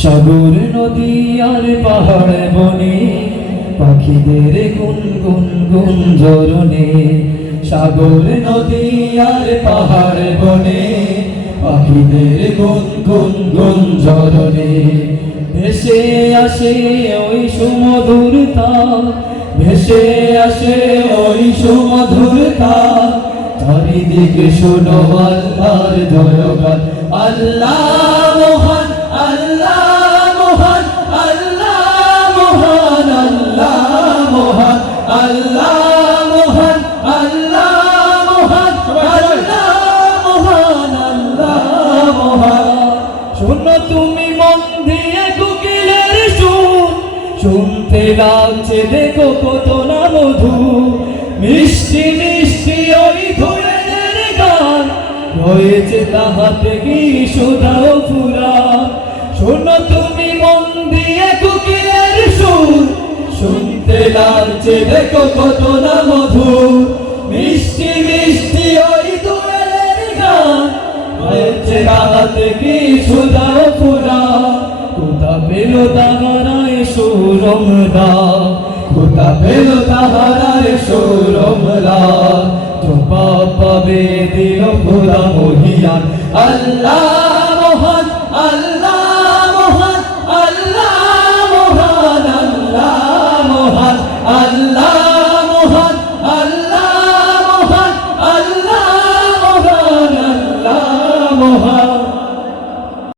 সাগর নদী আর পাহাড় বনে পাখিদের গুনগুন গুঞ্জরণে। সাগর নদী আর পাহাড় বনে পাখিদের গুনগুন গুঞ্জরণে। ভেসে আসে ওই সুমধুর তার, ভেসে আসে ওই সুমধুর তার। চারিদিকে শোনো আল্লাহর জয়গান, আল্লাহ মহান, আল্লাহ মহান, আল্লাহ মহান, আল্লাহ মহান, আল্লাহ মহান, আল্লাহ মহান, আল্লাহ মহান, আল্লাহ মহান। শোনো তুমি মন দিয়ে কোকিলের সুর, শুনতে লাগছে দেখো কত না মধু। মিষ্টি মিষ্টি ওই ধুয়ের গান, রয়েছে তাহাতে কি সুধাও ফুরা। শোনো তুমি মন দিয়ে কোকিলের সুর, শুনতে লাগছে দেখো কত না মধু। মিষ্টি মিষ্টি ওই ধুয়ের গান, রয়েছে তাহাতে কি সুধাও ফুরা। কোথা পেল তাহারায় সুরমরা, কোথা পেল তাহারায় সুরমরা। তো পাবে দিল খোদা মহিয়ান, আল্লাহ।